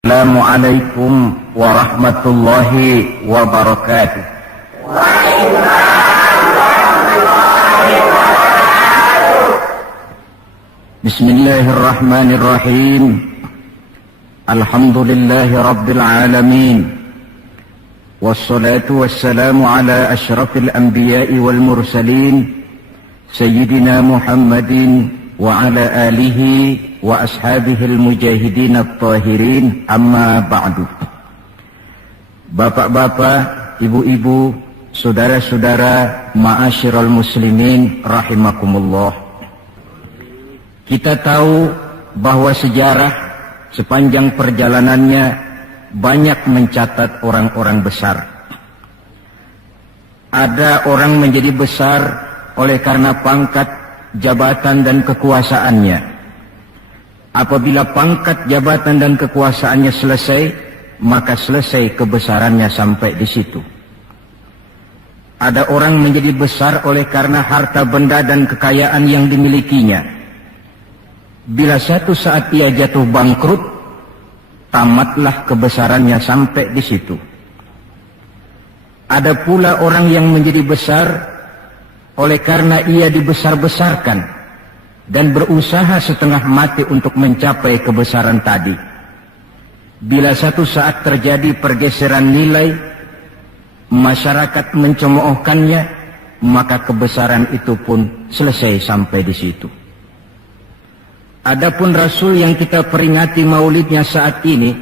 Assalamualaikum warahmatullahi wabarakatuh. Bismillahirrahmanirrahim. Alhamdulillahi rabbil alamin. Wassalatu wassalamu ala asyrafil anbiya'i wal mursalin Sayyidina Muhammadin wa ala alihi wa ashabihil mujahidin at-tahirin, amma ba'du. Bapak-bapak, ibu-ibu, saudara-saudara, ma'asyiral muslimin rahimakumullah. Kita tahu bahwa sejarah sepanjang perjalanannya banyak mencatat orang-orang besar. Ada orang menjadi besar oleh karena pangkat, jabatan dan kekuasaannya. Apabila pangkat, jabatan dan kekuasaannya selesai, maka selesai kebesarannya sampai di situ. Ada orang menjadi besar oleh karena harta benda dan kekayaan yang dimilikinya. Bila satu saat ia jatuh bangkrut, tamatlah kebesarannya sampai di situ. Ada pula orang yang menjadi besar oleh karena ia dibesar-besarkan dan berusaha setengah mati untuk mencapai kebesaran tadi. Bila satu saat terjadi pergeseran nilai, masyarakat mencemoohkannya, maka kebesaran itu pun selesai sampai di situ. Adapun Rasul yang kita peringati maulidnya saat ini,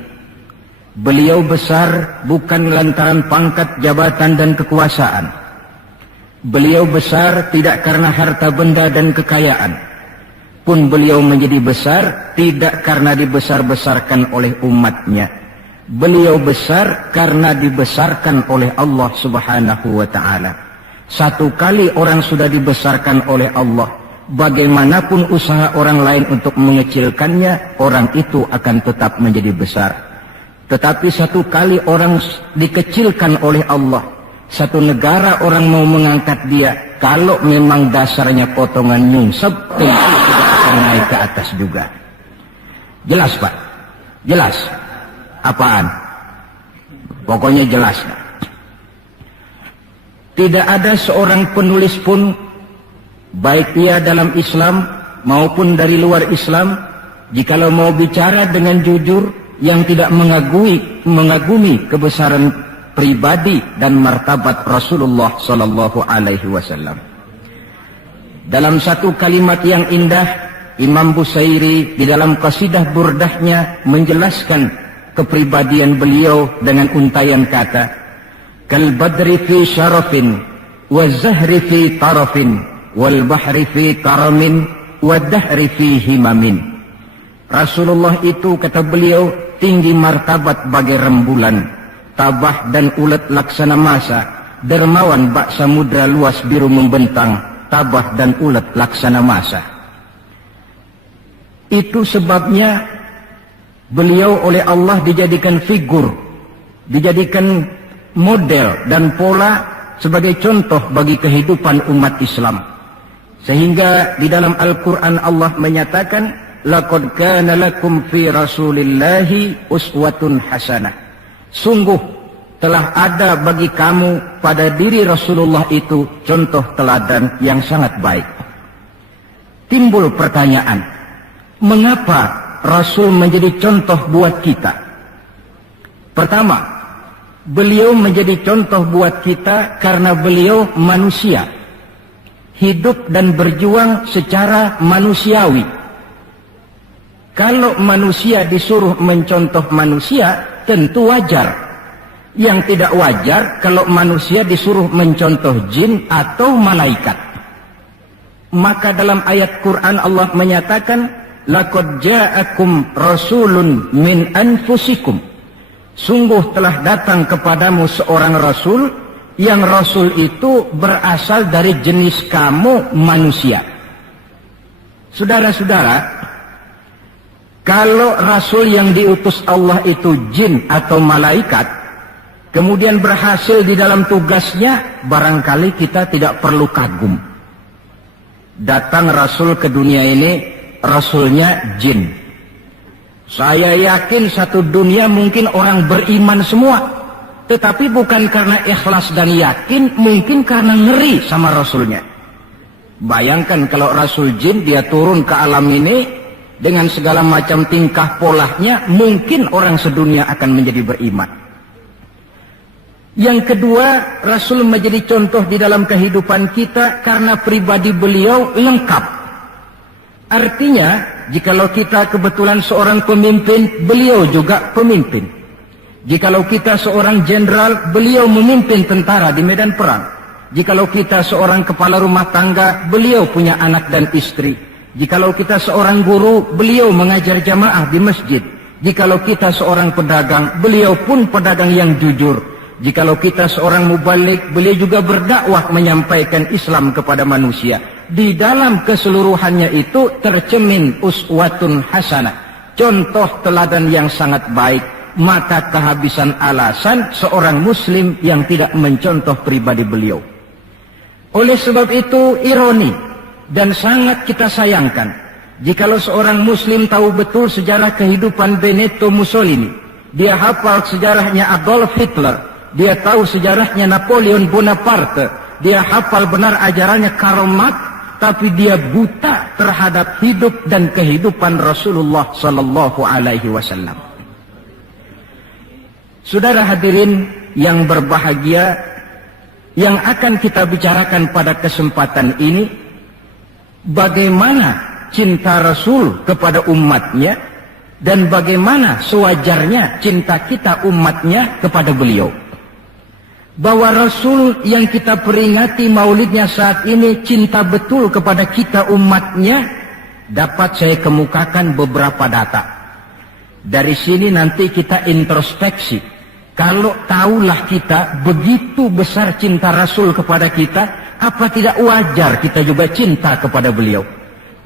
beliau besar bukan lantaran pangkat, jabatan dan kekuasaan. Beliau besar tidak karena harta benda dan kekayaan. Pun beliau menjadi besar tidak karena dibesar-besarkan oleh umatnya. Beliau besar karena dibesarkan oleh Allah Subhanahu wa ta'ala. Satu kali orang sudah dibesarkan oleh Allah, bagaimanapun usaha orang lain untuk mengecilkannya, orang itu akan tetap menjadi besar. Tetapi satu kali orang dikecilkan oleh Allah, satu negara orang mau mengangkat dia, kalau memang dasarnya potongan nyungsep, tentu naik ke atas juga. Jelas Pak? Jelas? Apaan? Pokoknya jelas. Tidak ada seorang penulis pun, baik ia dalam Islam maupun dari luar Islam, jikalau mau bicara dengan jujur, yang tidak mengagumi kebesaran pribadi dan martabat Rasulullah sallallahu alaihi wasallam. Dalam satu kalimat yang indah, Imam Busairi di dalam qasidah burdahnya menjelaskan kepribadian beliau dengan untayan kata, kal badri fi syarafin wa zahri fi tarafin wal bahri fi karamin wa dahri fi himamin. Rasulullah itu, kata beliau, tinggi martabat bagai rembulan, tabah dan ulet laksana masa, dermawan bak samudra luas biru membentang, tabah dan ulet laksana masa. Itu sebabnya beliau oleh Allah dijadikan figur, dijadikan model dan pola sebagai contoh bagi kehidupan umat Islam. Sehingga di dalam Al-Quran Allah menyatakan, laqad kana lakum fi rasulillahi uswatun hasanah. Sungguh telah ada bagi kamu pada diri Rasulullah itu contoh teladan yang sangat baik. Timbul pertanyaan, mengapa Rasul menjadi contoh buat kita? Pertama, beliau menjadi contoh buat kita karena beliau manusia, hidup dan berjuang secara manusiawi. Kalau manusia disuruh mencontoh manusia, tentu wajar. Yang tidak wajar kalau manusia disuruh mencontoh jin atau malaikat. Maka dalam ayat Quran Allah menyatakan, laqad ja'akum rasulun min anfusikum. Sungguh telah datang kepadamu seorang rasul, yang rasul itu berasal dari jenis kamu manusia. Saudara-saudara, kalau rasul yang diutus Allah itu jin atau malaikat, kemudian berhasil di dalam tugasnya, barangkali kita tidak perlu kagum. Datang rasul ke dunia ini, rasulnya jin. Saya yakin satu dunia mungkin orang beriman semua, tetapi bukan karena ikhlas dan yakin, mungkin karena ngeri sama Rasulnya. Bayangkan kalau Rasul Jin dia turun ke alam ini dengan segala macam tingkah polanya, mungkin orang sedunia akan menjadi beriman. Yang kedua, Rasul menjadi contoh di dalam kehidupan kita karena pribadi beliau lengkap. Artinya, jikalau kita kebetulan seorang pemimpin, beliau juga pemimpin. Jikalau kita seorang jenderal, beliau memimpin tentara di medan perang. Jikalau kita seorang kepala rumah tangga, beliau punya anak dan istri. Jikalau kita seorang guru, beliau mengajar jamaah di masjid. Jikalau kita seorang pedagang, beliau pun pedagang yang jujur. Jikalau kita seorang mubalik, beliau juga berdakwah menyampaikan Islam kepada manusia. Di dalam keseluruhannya itu tercemin uswatun hasanah, contoh teladan yang sangat baik. Maka kehabisan alasan seorang muslim yang tidak mencontoh pribadi beliau. Oleh sebab itu ironi dan sangat kita sayangkan jikalau seorang muslim tahu betul sejarah kehidupan Benito Mussolini, dia hafal sejarahnya Adolf Hitler, dia tahu sejarahnya Napoleon Bonaparte, dia hafal benar ajarannya Karl Marx, tapi dia buta terhadap hidup dan kehidupan Rasulullah sallallahu alaihi wasallam. Saudara hadirin yang berbahagia, yang akan kita bicarakan pada kesempatan ini, bagaimana cinta Rasul kepada umatnya dan bagaimana sewajarnya cinta kita umatnya kepada beliau. Bahwa Rasul yang kita peringati maulidnya saat ini cinta betul kepada kita umatnya, dapat saya kemukakan beberapa data. Dari sini nanti kita introspeksi. Kalau tahulah kita begitu besar cinta Rasul kepada kita, apa tidak wajar kita juga cinta kepada beliau?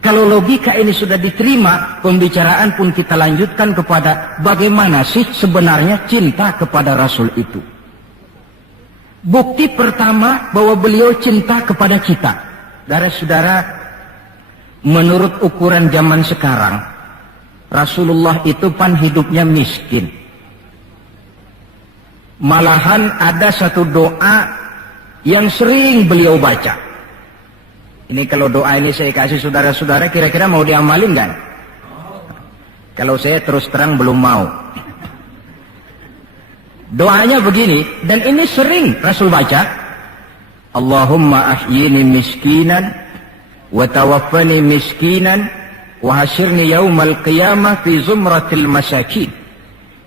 Kalau logika ini sudah diterima, pembicaraan pun kita lanjutkan kepada bagaimana sih sebenarnya cinta kepada Rasul itu. Bukti pertama bahwa beliau cinta kepada kita. Saudara-saudara, menurut ukuran zaman sekarang, Rasulullah itu pan hidupnya miskin. Malahan ada satu doa yang sering beliau baca. Ini kalau doa ini saya kasih saudara-saudara, kira-kira mau diamalin kan? Kalau saya terus terang belum mau. Doanya begini, dan ini sering Rasul baca. Allahumma ahyini miskinan, wa tawaffani miskinan, wa hasyirni yaumal qiyamah fi zumratil masakin.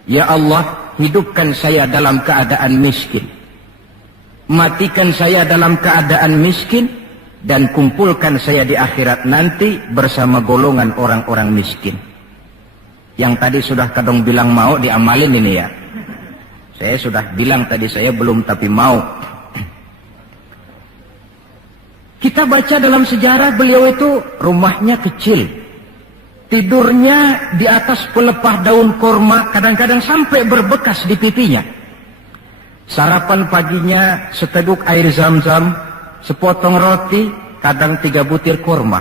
Ya Allah, hidupkan saya dalam keadaan miskin, matikan saya dalam keadaan miskin, dan kumpulkan saya di akhirat nanti bersama golongan orang-orang miskin. Yang tadi sudah kadang bilang mau diamalin ini ya. Saya sudah bilang tadi saya belum tapi mau. Kita baca dalam sejarah beliau itu rumahnya kecil, tidurnya di atas pelepah daun korma, kadang-kadang sampai berbekas di pipinya. Sarapan paginya seteguk air zam-zam, sepotong roti, kadang 3 butir korma.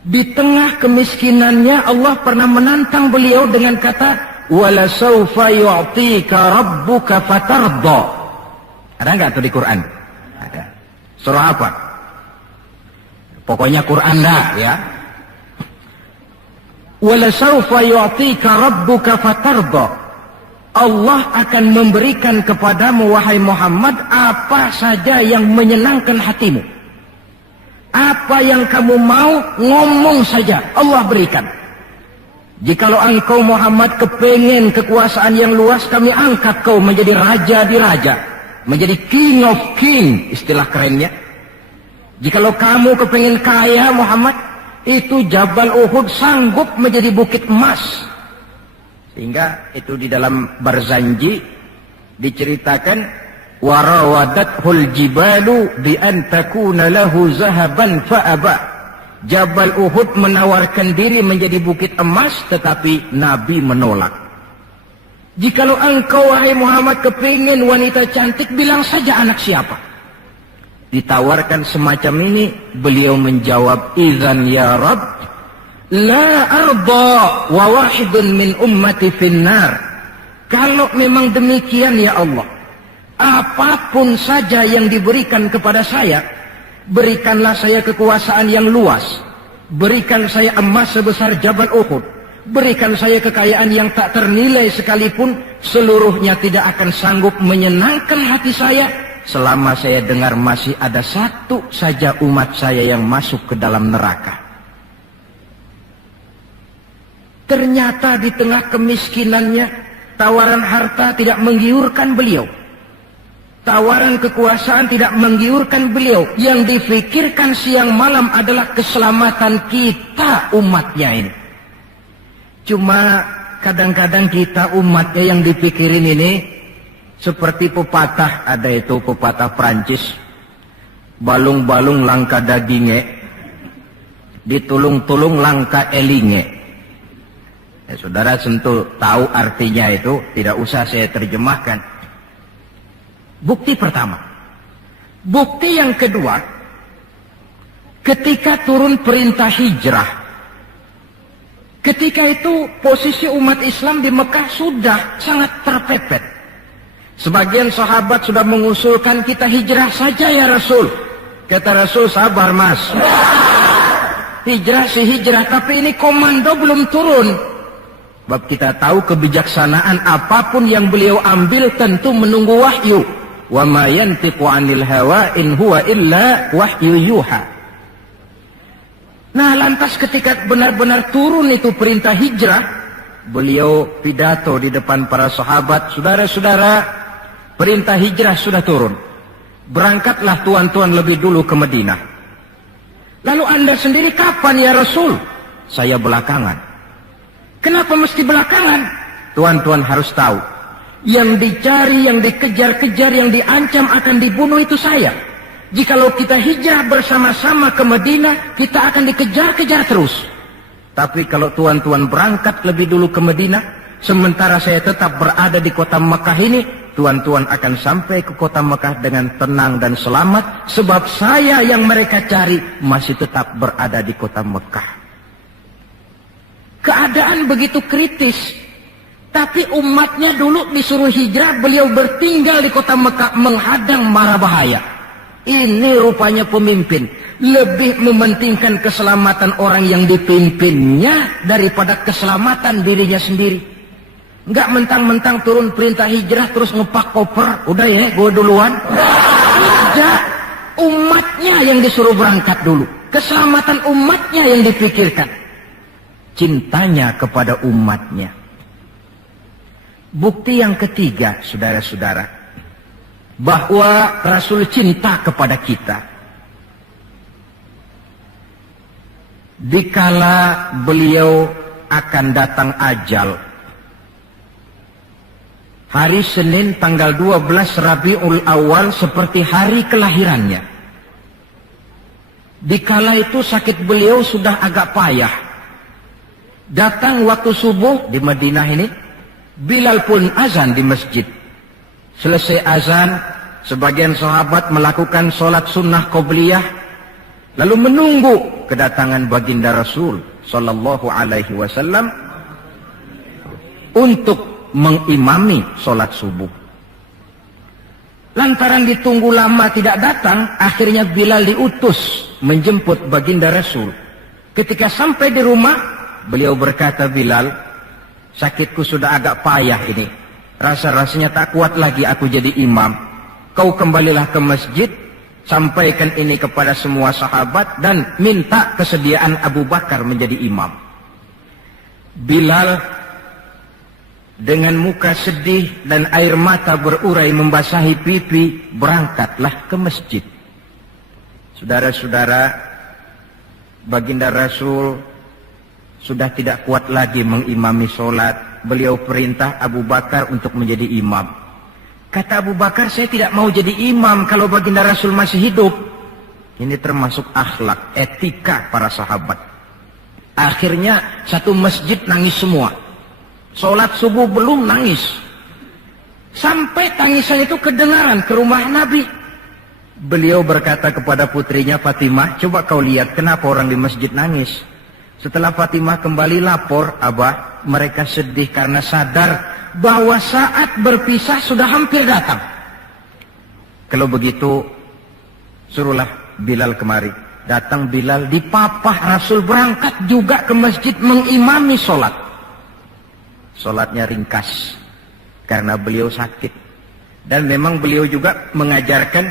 Di tengah kemiskinannya Allah pernah menantang beliau dengan kata, wala sawfa yu'tika rabbuka fatarda. Ada enggak tuh di Quran? Ada. Surah apa? Pokoknya Quran dah ya. Wala sawfa yu'tika rabbuka fatarda. Allah akan memberikan kepadamu wahai Muhammad apa saja yang menyenangkan hatimu. Apa yang kamu mau, ngomong saja, Allah berikan. Jikalau engkau Muhammad kepengen kekuasaan yang luas, kami angkat kau menjadi raja di raja, menjadi king of king, istilah kerennya. Jikalau kamu kepengen kaya Muhammad, itu Jabal Uhud sanggup menjadi bukit emas. Sehingga itu di dalam Barzanji diceritakan, warawadathul jibalu bi an takuna lahu zahaban fa'aba. Jabal Uhud menawarkan diri menjadi bukit emas, tetapi Nabi menolak. Jikalau engkau wahai Muhammad kepingin wanita cantik, bilang saja anak siapa. Ditawarkan semacam ini, beliau menjawab, idzan ya Rabb, La arda wa wahidun min ummati finnar. Kalau memang demikian ya Allah, apapun saja yang diberikan kepada saya, berikanlah saya kekuasaan yang luas, berikan saya emas sebesar Jabal Uhud, berikan saya kekayaan yang tak ternilai sekalipun, seluruhnya tidak akan sanggup menyenangkan hati saya selama saya dengar masih ada satu saja umat saya yang masuk ke dalam neraka. Ternyata di tengah kemiskinannya, tawaran harta tidak menggiurkan beliau. Tawaran kekuasaan tidak menggiurkan beliau. Yang difikirkan siang malam adalah keselamatan kita umatnya ini. Cuma kadang-kadang kita umatnya yang dipikirin ini seperti pepatah, ada itu pepatah Prancis, balung-balung langka dagingnya, ditulung-tulung langka elinge. Ya, saudara tentu tahu artinya itu, tidak usah saya terjemahkan. Bukti pertama. Bukti yang kedua, ketika turun perintah hijrah, ketika itu posisi umat Islam di Mekah sudah sangat terpepet. Sebagian sahabat sudah mengusulkan kita hijrah saja ya Rasul. Kata Rasul, sabar mas. Hijrah sih hijrah, tapi ini komando belum turun. Sebab kita tahu kebijaksanaan apapun yang beliau ambil tentu menunggu wahyu. Wa ma yantiqu 'anil hawa in huwa illa wahyu yuha. Nah, lantas ketika benar-benar turun itu perintah hijrah, beliau pidato di depan para sahabat, saudara-saudara, perintah hijrah sudah turun. Berangkatlah tuan-tuan lebih dulu ke Madinah. Lalu Anda sendiri kapan ya Rasul? Saya belakangan. Kenapa mesti belakangan? Tuan-tuan harus tahu, yang dicari, yang dikejar-kejar, yang diancam akan dibunuh itu saya. Jikalau kita hijrah bersama-sama ke Madinah, kita akan dikejar-kejar terus. Tapi kalau tuan-tuan berangkat lebih dulu ke Madinah, sementara saya tetap berada di kota Mekah ini, tuan-tuan akan sampai ke kota Mekah dengan tenang dan selamat, sebab saya yang mereka cari masih tetap berada di kota Mekah. Keadaan begitu kritis, tapi umatnya dulu disuruh hijrah, beliau bertinggal di kota Mekah menghadang mara bahaya. Ini rupanya pemimpin lebih mementingkan keselamatan orang yang dipimpinnya daripada keselamatan dirinya sendiri. Enggak mentang-mentang turun perintah hijrah terus ngepak koper, udah ya gue duluan. Tidak, umatnya yang disuruh berangkat dulu, keselamatan umatnya yang dipikirkan, cintanya kepada umatnya. Bukti yang ketiga, saudara-saudara, bahwa Rasul cinta kepada kita. Dikala beliau akan datang ajal, hari Senin tanggal 12 Rabiul Awal seperti hari kelahirannya. Dikala itu sakit beliau sudah agak payah. Datang waktu subuh di Madinah ini, Bilal pun azan di masjid. Selesai azan, sebagian sahabat melakukan sholat sunnah qobliyah, lalu menunggu kedatangan baginda Rasul sallallahu alaihi wasallam untuk mengimami sholat subuh. Lantaran ditunggu lama tidak datang, akhirnya Bilal diutus menjemput baginda Rasul. Ketika sampai di rumah, beliau berkata, Bilal, sakitku sudah agak payah ini. Rasa-rasanya tak kuat lagi aku jadi imam. Kau kembalilah ke masjid, sampaikan ini kepada semua sahabat, dan minta kesediaan Abu Bakar menjadi imam. Bilal dengan muka sedih dan air mata berurai membasahi pipi, berangkatlah ke masjid. Saudara-saudara, baginda Rasul sudah tidak kuat lagi mengimami sholat. Beliau perintah Abu Bakar untuk menjadi imam. Kata Abu Bakar, saya tidak mau jadi imam kalau baginda Rasul masih hidup. Ini termasuk akhlak, etika para sahabat. Akhirnya satu masjid nangis semua. Sholat subuh belum nangis. Sampai tangisan itu kedengaran ke rumah Nabi. Beliau berkata kepada putrinya Fatimah, coba kau lihat kenapa orang di masjid nangis. Setelah Fatimah kembali lapor, Abah, mereka sedih karena sadar bahwa saat berpisah sudah hampir datang. Kalau begitu, suruhlah Bilal kemari. Datang Bilal, dipapah Rasul berangkat juga ke masjid mengimami sholat. Sholatnya ringkas karena beliau sakit. Dan memang beliau juga mengajarkan,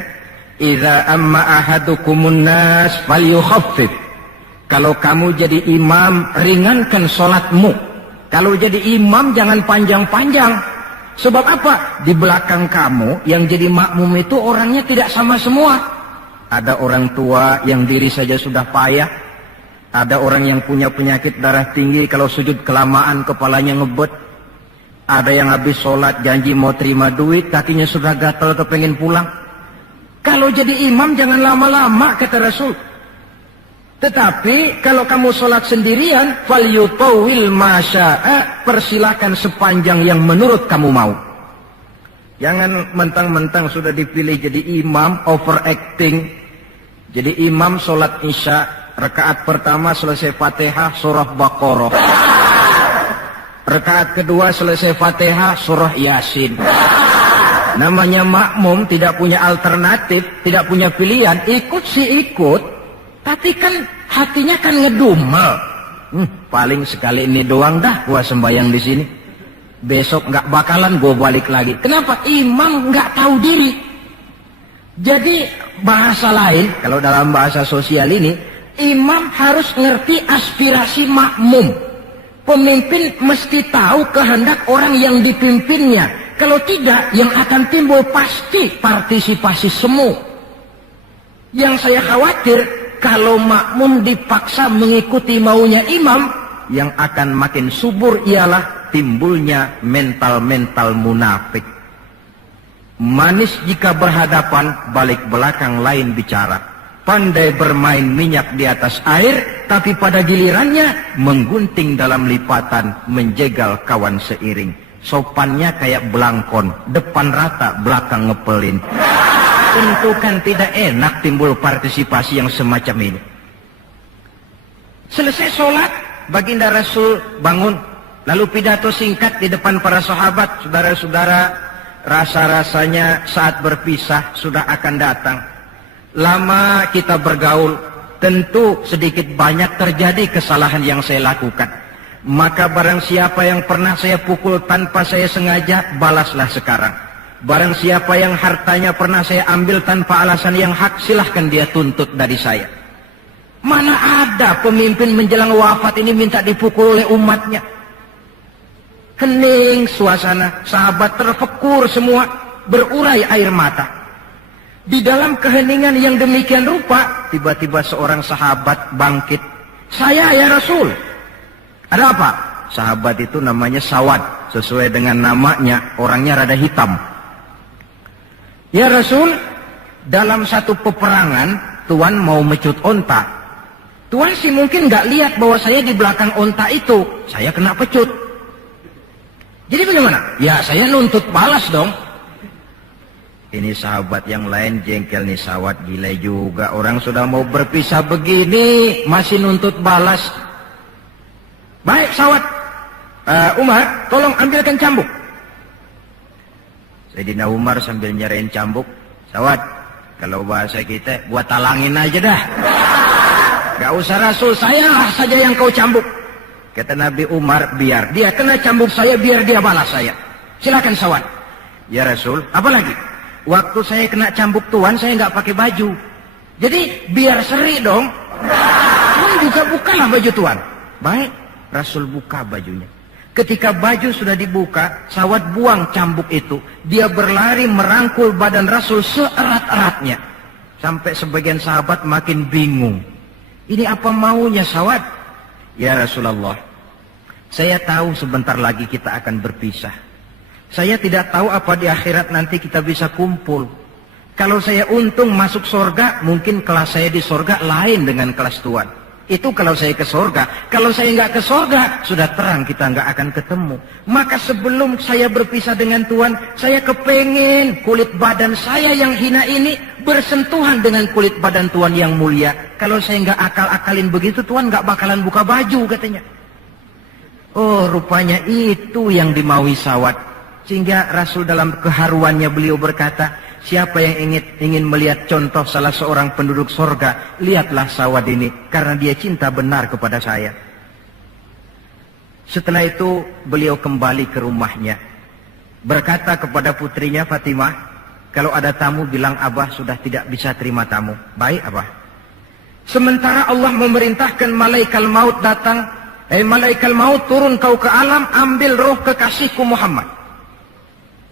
idza amma ahadukumun nas falyukhaffif. Kalau kamu jadi imam, ringankan sholatmu. Kalau jadi imam jangan panjang-panjang. Sebab apa? Di belakang kamu yang jadi makmum itu orangnya tidak sama semua. Ada orang tua yang diri saja sudah payah. Ada orang yang punya penyakit darah tinggi, kalau sujud kelamaan kepalanya ngebet. Ada yang habis sholat janji mau terima duit, kakinya sudah gatal kepengen pulang. Kalau jadi imam jangan lama-lama, kata Rasul. Tetapi kalau kamu sholat sendirian, falyutawil masya'a, persilakan sepanjang yang menurut kamu mau. Jangan mentang-mentang sudah dipilih jadi imam, overacting. Jadi imam sholat isya, rakaat pertama selesai Fatihah surah Baqarah. Rakaat kedua selesai Fatihah surah Yasin. Namanya makmum, tidak punya alternatif, tidak punya pilihan, ikut sih ikut. Tapi kan hatinya kan ngedumel. Paling sekali ini doang dah gua sembahyang di sini. Besok nggak bakalan gua balik lagi. Kenapa? Imam nggak tahu diri. Jadi bahasa lain, kalau dalam bahasa sosial ini, imam harus ngerti aspirasi makmum. Pemimpin mesti tahu kehendak orang yang dipimpinnya. Kalau tidak, yang akan timbul pasti partisipasi semu. Yang saya khawatir, kalau makmum dipaksa mengikuti maunya imam, yang akan makin subur ialah timbulnya mental-mental munafik. Manis jika berhadapan, balik belakang lain bicara. Pandai bermain minyak di atas air, tapi pada gilirannya menggunting dalam lipatan, menjegal kawan seiring. Sopannya kayak belangkon, depan rata, belakang ngepelin. Tentu kan tidak enak timbul partisipasi yang semacam ini. Selesai sholat, baginda Rasul bangun, lalu pidato singkat di depan para sahabat. Saudara-saudara, rasa-rasanya saat berpisah sudah akan datang. Lama kita bergaul, tentu sedikit banyak terjadi kesalahan yang saya lakukan. Maka barang siapa yang pernah saya pukul tanpa saya sengaja, balaslah sekarang. Barang siapa yang hartanya pernah saya ambil tanpa alasan yang hak, silahkan dia tuntut dari saya. Mana ada pemimpin menjelang wafat ini minta dipukul oleh umatnya. Hening suasana, sahabat terfekur semua, berurai air mata. Di dalam keheningan yang demikian rupa, tiba-tiba seorang sahabat bangkit. Saya ya Rasul. Ada apa? Sahabat itu namanya Sawad, sesuai dengan namanya, orangnya rada hitam. Ya Rasul, dalam satu peperangan, Tuan mau mecut onta. Tuan sih mungkin nggak lihat bahwa saya di belakang onta itu. Saya kena pecut. Jadi bagaimana? Ya saya nuntut balas dong. Ini sahabat yang lain jengkel nih, Sawad gila juga. Orang sudah mau berpisah begini, masih nuntut balas. Baik Sawad, Umar, tolong ambilkan cambuk. Sayyidina Umar sambil nyerahin cambuk. Sawad, kalau bahasa kita, gua talangin aja dah. Gak usah Rasul, saya saja yang kau cambuk. Kata Nabi Umar, biar dia kena cambuk saya, biar dia balas saya. Silakan Sawad. Ya Rasul, apa lagi? Waktu saya kena cambuk Tuan, saya nggak pakai baju. Jadi biar seri dong. Tuan buka-bukalah baju Tuan. Baik, Rasul buka bajunya. Ketika baju sudah dibuka, Sawad buang cambuk itu. Dia berlari merangkul badan Rasul seerat-eratnya. Sampai sebagian sahabat makin bingung. Ini apa maunya Sawad? Ya Rasulullah, saya tahu sebentar lagi kita akan berpisah. Saya tidak tahu apa di akhirat nanti kita bisa kumpul. Kalau saya untung masuk surga, mungkin kelas saya di surga lain dengan kelas Tuan. Itu kalau saya ke sorga. Kalau saya nggak ke sorga, sudah terang kita nggak akan ketemu. Maka sebelum saya berpisah dengan Tuhan, saya kepengen kulit badan saya yang hina ini bersentuhan dengan kulit badan Tuhan yang mulia. Kalau saya nggak akal-akalin begitu, Tuhan nggak bakalan buka baju katanya. Oh, rupanya itu yang dimaui Sawat. Sehingga Rasul dalam keharuannya beliau berkata, siapa yang ingin melihat contoh salah seorang penduduk sorga, lihatlah Sawat ini, karena dia cinta benar kepada saya. Setelah itu beliau kembali ke rumahnya, berkata kepada putrinya Fatimah, kalau ada tamu bilang Abah sudah tidak bisa terima tamu. Baik Abah. Sementara Allah memerintahkan malaikat maut datang, malaikat maut turun kau ke alam, ambil roh kekasihku Muhammad.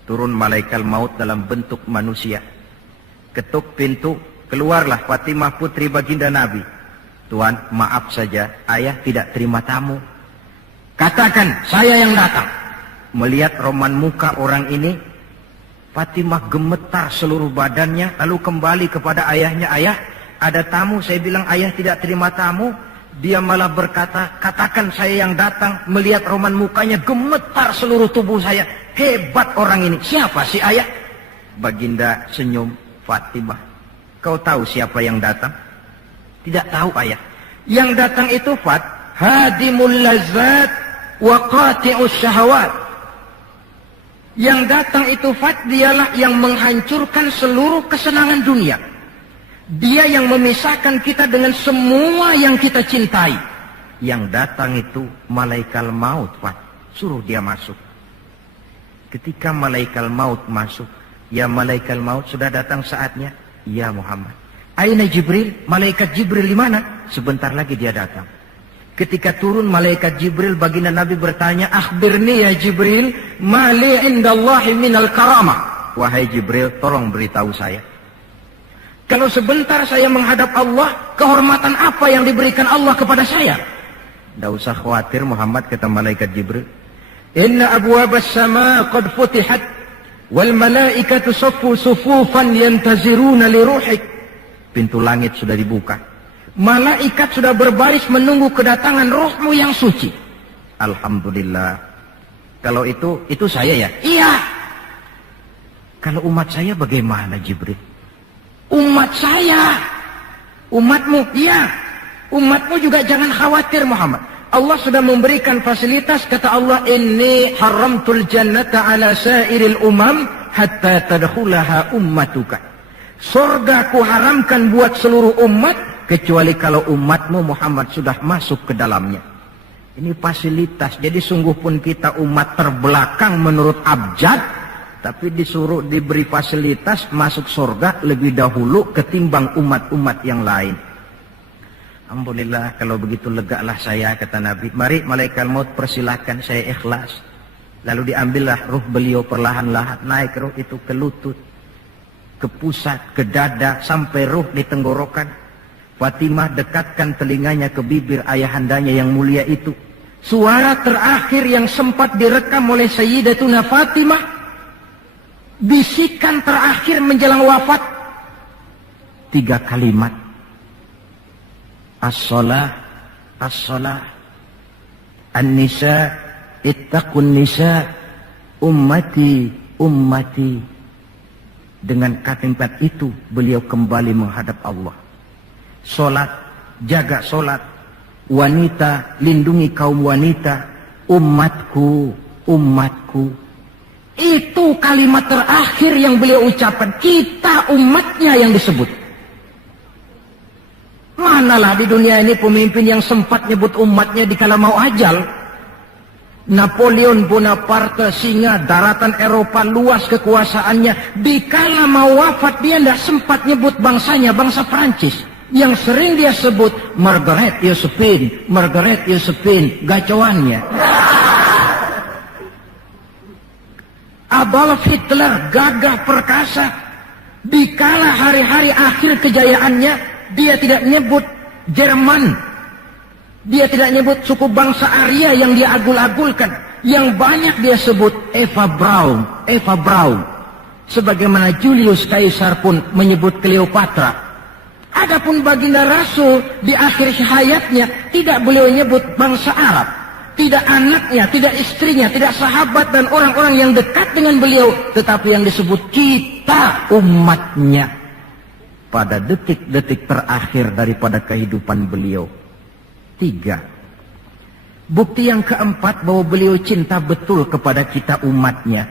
Turun malaikat maut dalam bentuk manusia. Ketuk pintu, keluarlah Fatimah putri baginda Nabi. Tuan, maaf saja, ayah tidak terima tamu. Katakan, saya yang datang. Melihat roman muka orang ini, Fatimah gemetar seluruh badannya, lalu kembali kepada ayahnya. Ayah, ada tamu. Saya bilang ayah tidak terima tamu. Dia malah berkata, katakan saya yang datang. Melihat roman mukanya, gemetar seluruh tubuh saya. Hebat orang ini. Siapa sih ayah? Baginda senyum. Fatimah, kau tahu siapa yang datang? Tidak tahu ayah. Yang datang itu Fat, hadimul lazat wa qati'us syahawat. Yang datang itu Fat, dialah yang menghancurkan seluruh kesenangan dunia. Dia yang memisahkan kita dengan semua yang kita cintai. Yang datang itu malaikat maut Fat. Suruh dia masuk. Ketika malaikat maut masuk, ya malaikat maut sudah datang saatnya. Ya Muhammad. Aina Jibril? Malaikat Jibril di mana? Sebentar lagi dia datang. Ketika turun malaikat Jibril, baginda Nabi bertanya, akhbirni ya Jibril, mali indallahi minal karamah. Wahai Jibril, tolong beritahu saya. Kalau sebentar saya menghadap Allah, kehormatan apa yang diberikan Allah kepada saya? Tidak usah khawatir Muhammad, kata malaikat Jibril. Inna abwabas sama qad futihat wal malaikatu saffu sufufan yantaziruna li ruhik. Pintu langit sudah dibuka. Malaikat sudah berbaris menunggu kedatangan rohmu yang suci. Alhamdulillah. Kalau itu saya ya? Iya. Kalau umat saya bagaimana Jibril? Umat saya. Umatmu? Iya. Umatmu juga jangan khawatir Muhammad. Allah sudah memberikan fasilitas, kata Allah, inni haramtul jannata ala sairil umam hatta tadkhulaha ummatuka. Surga ku haramkan buat seluruh umat kecuali kalau umatmu Muhammad sudah masuk ke dalamnya. Ini fasilitas. Jadi sungguh pun kita umat terbelakang menurut abjad, tapi disuruh diberi fasilitas masuk surga lebih dahulu ketimbang umat-umat yang lain. Alhamdulillah, kalau begitu legalah saya, kata Nabi. Mari malaikat maut persilahkan, saya ikhlas. Lalu diambillah ruh beliau perlahan-lahan, naik ruh itu ke lutut, ke pusat, ke dada, sampai ruh di tenggorokan. Fatimah dekatkan telinganya ke bibir ayahandanya yang mulia itu. Suara terakhir yang sempat direkam oleh Sayyidatuna Fatimah, bisikan terakhir menjelang wafat, 3 kalimat. As-salah, as-salah, an-nisa, ittaqun nisa, ummati, ummati. Dengan kalimat itu beliau kembali menghadap Allah. Solat, jaga solat. Wanita, lindungi kaum wanita. Umatku, umatku. Itu kalimat terakhir yang beliau ucapkan. Kita umatnya yang disebut. Manalah di dunia ini pemimpin yang sempat nyebut umatnya dikala mau ajal. Napoleon Bonaparte, singa daratan Eropa, luas kekuasaannya. Dikala mau wafat dia tidak sempat nyebut bangsanya, bangsa Prancis. Yang sering dia sebut Margaret Josephine, Margaret Josephine, gacoannya. Adolf Hitler, gagah perkasa. Dikala hari-hari akhir kejayaannya, dia tidak nyebut Jerman. Dia tidak nyebut suku bangsa Arya yang dia agul-agulkan. Yang banyak dia sebut Eva Braun, Eva Braun. Sebagaimana Julius Caesar pun menyebut Cleopatra. Adapun baginda Rasul di akhir hayatnya tidak beliau nyebut bangsa Arab, tidak anaknya, tidak istrinya, tidak sahabat dan orang-orang yang dekat dengan beliau, tetapi yang disebut kita umatnya pada detik-detik terakhir daripada kehidupan beliau. 3. Bukti yang keempat bahwa beliau cinta betul kepada kita umatnya.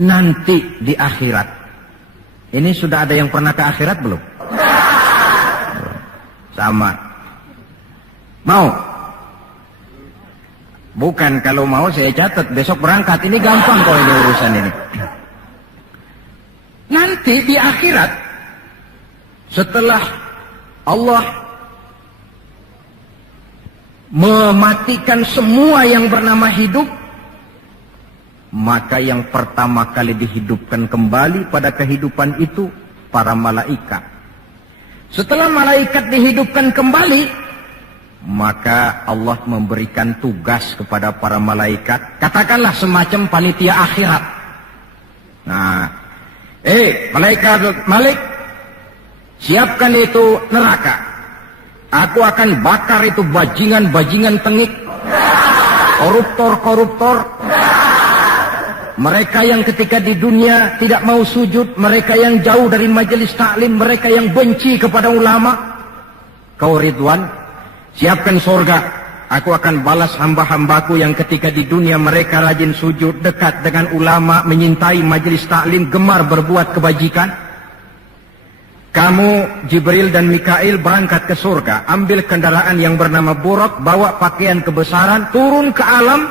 Nanti di akhirat. Ini sudah ada yang pernah ke akhirat belum? Sama. Mau? Bukan, kalau mau saya catat besok berangkat. Ini gampang kok ini urusan ini. Nanti di akhirat, setelah Allah mematikan semua yang bernama hidup, maka yang pertama kali dihidupkan kembali pada kehidupan itu para malaikat. Setelah malaikat dihidupkan kembali, maka Allah memberikan tugas kepada para malaikat, katakanlah semacam panitia akhirat. Nah, Malik, siapkan itu neraka. Aku akan bakar itu bajingan-bajingan tengik, koruptor-koruptor, mereka yang ketika di dunia tidak mau sujud, mereka yang jauh dari majelis taklim, mereka yang benci kepada ulama. Kau Ridwan, siapkan surga. Aku akan balas hamba-hambaku yang ketika di dunia mereka rajin sujud, dekat dengan ulama, menyintai majelis taklim, gemar berbuat kebajikan. Kamu, Jibril dan Mikail berangkat ke surga, ambil kendaraan yang bernama Buraq, bawa pakaian kebesaran, turun ke alam,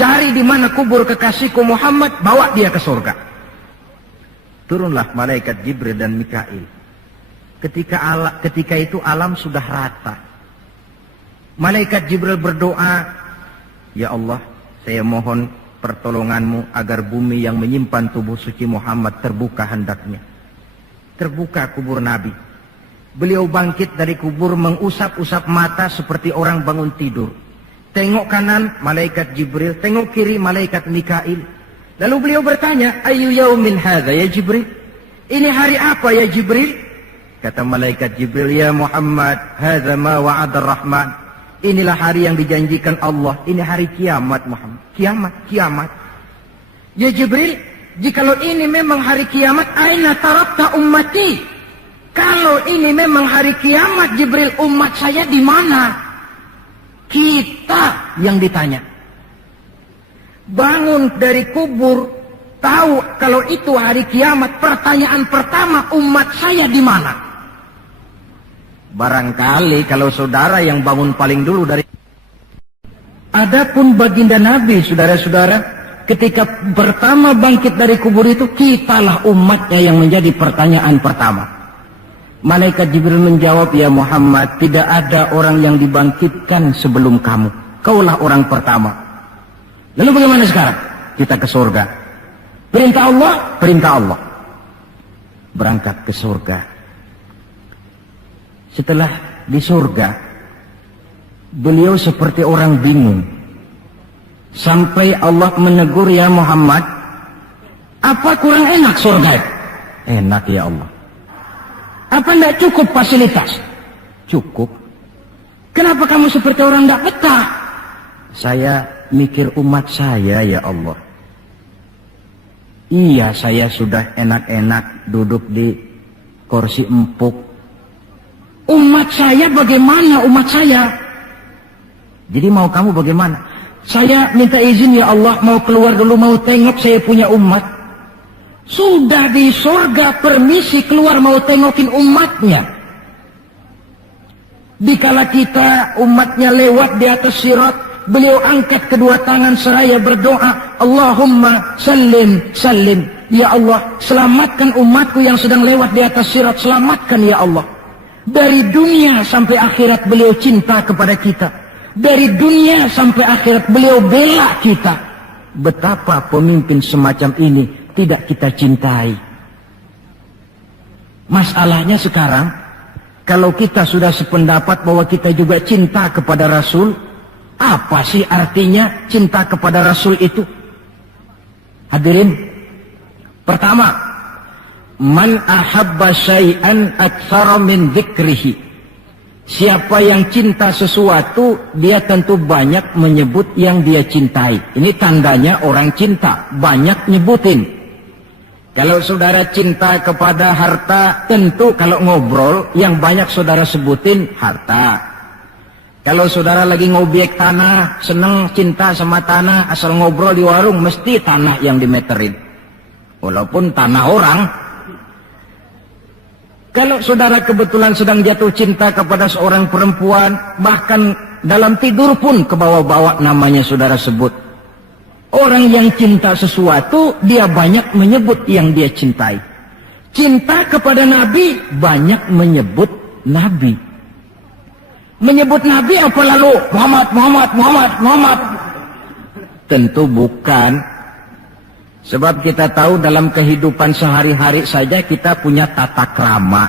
cari di mana kubur kekasihku Muhammad, bawa dia ke surga. Turunlah malaikat Jibril dan Mikail. Ketika itu alam sudah rata. Malaikat Jibril berdoa, ya Allah, saya mohon pertolonganmu agar bumi yang menyimpan tubuh suci Muhammad terbuka hendaknya. Terbuka kubur Nabi. Beliau bangkit dari kubur mengusap-usap mata seperti orang bangun tidur. Tengok kanan malaikat Jibril, tengok kiri malaikat Mikail. Lalu beliau bertanya, ayu yaumin hadza ya Jibril? Ini hari apa ya Jibril? Kata malaikat Jibril, ya Muhammad, hadza ma wa'ada Rahman. Inilah hari yang dijanjikan Allah. Ini hari kiamat Muhammad. Kiamat. Ya Jibril, jikalau ini memang hari kiamat, aina tarakta ummati? Kalau ini memang hari kiamat Jibril, umat saya di mana? Kita yang ditanya. Bangun dari kubur, tahu kalau itu hari kiamat, pertanyaan pertama, umat saya di mana? Barangkali kalau saudara yang bangun paling dulu dari... Adapun baginda Nabi, saudara-saudara, ketika pertama bangkit dari kubur itu, kitalah umatnya yang menjadi pertanyaan pertama. Malaikat Jibril menjawab, ya Muhammad, tidak ada orang yang dibangkitkan sebelum kamu. Kaulah orang pertama. Lalu bagaimana sekarang? Kita ke surga. Perintah Allah, perintah Allah. Berangkat ke surga. Setelah di surga, beliau seperti orang bingung. Sampai Allah menegur, ya Muhammad, apa kurang enak surga? Enak ya Allah. Apa tidak cukup fasilitas? Cukup. Kenapa kamu seperti orang tidak betah? Saya mikir umat saya ya Allah. Iya, saya sudah enak-enak duduk di kursi empuk. Umat saya bagaimana umat saya? Jadi mau kamu bagaimana? Saya minta izin ya Allah, mau keluar dulu, mau tengok saya punya umat. Sudah di surga permisi keluar mau tengokin umatnya. Dikala kita umatnya lewat di atas sirat, beliau angkat kedua tangan seraya berdoa, Allahumma sallim sallim. Ya Allah, selamatkan umatku yang sedang lewat di atas sirat, selamatkan ya Allah. Dari dunia sampai akhirat beliau cinta kepada kita. Dari dunia sampai akhirat beliau bela kita. Betapa pemimpin semacam ini tidak kita cintai. Masalahnya sekarang, kalau kita sudah sependapat bahwa kita juga cinta kepada Rasul, apa sih artinya cinta kepada Rasul itu? Hadirin, pertama, Man ahabba syai'an aktsara min dzikrihi. Siapa yang cinta sesuatu, dia tentu banyak menyebut yang dia cintai. Ini tandanya orang cinta, banyak nyebutin. Kalau saudara cinta kepada harta, tentu kalau ngobrol, yang banyak saudara sebutin harta. Kalau saudara lagi ngobyek tanah, senang cinta sama tanah, asal ngobrol di warung, mesti tanah yang dimeterin. Walaupun tanah orang. Kalau saudara kebetulan sedang jatuh cinta kepada seorang perempuan, bahkan dalam tidur pun kebawa-bawa namanya saudara sebut. Orang yang cinta sesuatu, dia banyak menyebut yang dia cintai. Cinta kepada Nabi, banyak menyebut Nabi. Menyebut Nabi apa lalu? Muhammad, Muhammad, Muhammad, Muhammad. Tentu bukan. Sebab kita tahu dalam kehidupan sehari-hari saja kita punya tata krama.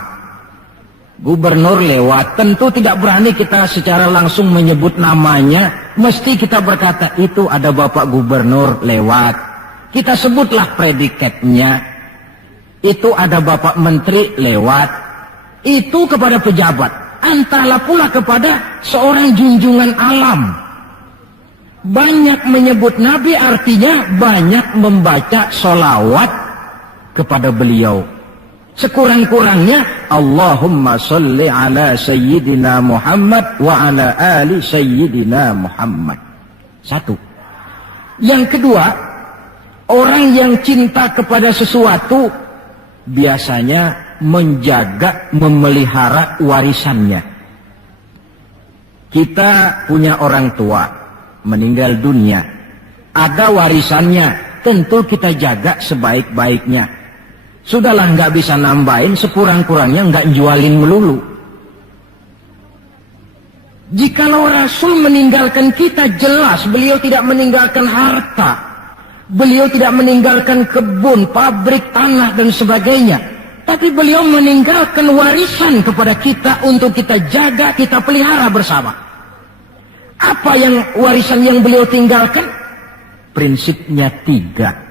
Gubernur lewat, tentu tidak berani kita secara langsung menyebut namanya. Mesti kita berkata, itu ada Bapak Gubernur lewat. Kita sebutlah predikatnya. Itu ada Bapak Menteri lewat. Itu kepada pejabat. Antara pula kepada seorang junjungan alam. Banyak menyebut Nabi artinya banyak membaca sholawat kepada beliau. Sekurang-kurangnya Allahumma sholli ala Sayyidina Muhammad wa ala ali Sayyidina Muhammad. Satu. Yang kedua, orang yang cinta kepada sesuatu biasanya menjaga, memelihara warisannya. Kita punya orang tua meninggal dunia, ada warisannya, tentu kita jaga sebaik-baiknya. Sudahlah, nggak bisa nambahin, sekurang-kurangnya nggak jualin melulu. Jikalau Rasul meninggalkan kita, jelas beliau tidak meninggalkan harta, beliau tidak meninggalkan kebun, pabrik, tanah dan sebagainya, tapi beliau meninggalkan warisan kepada kita untuk kita jaga, kita pelihara bersama. Apa yang warisan yang beliau tinggalkan? Prinsipnya 3.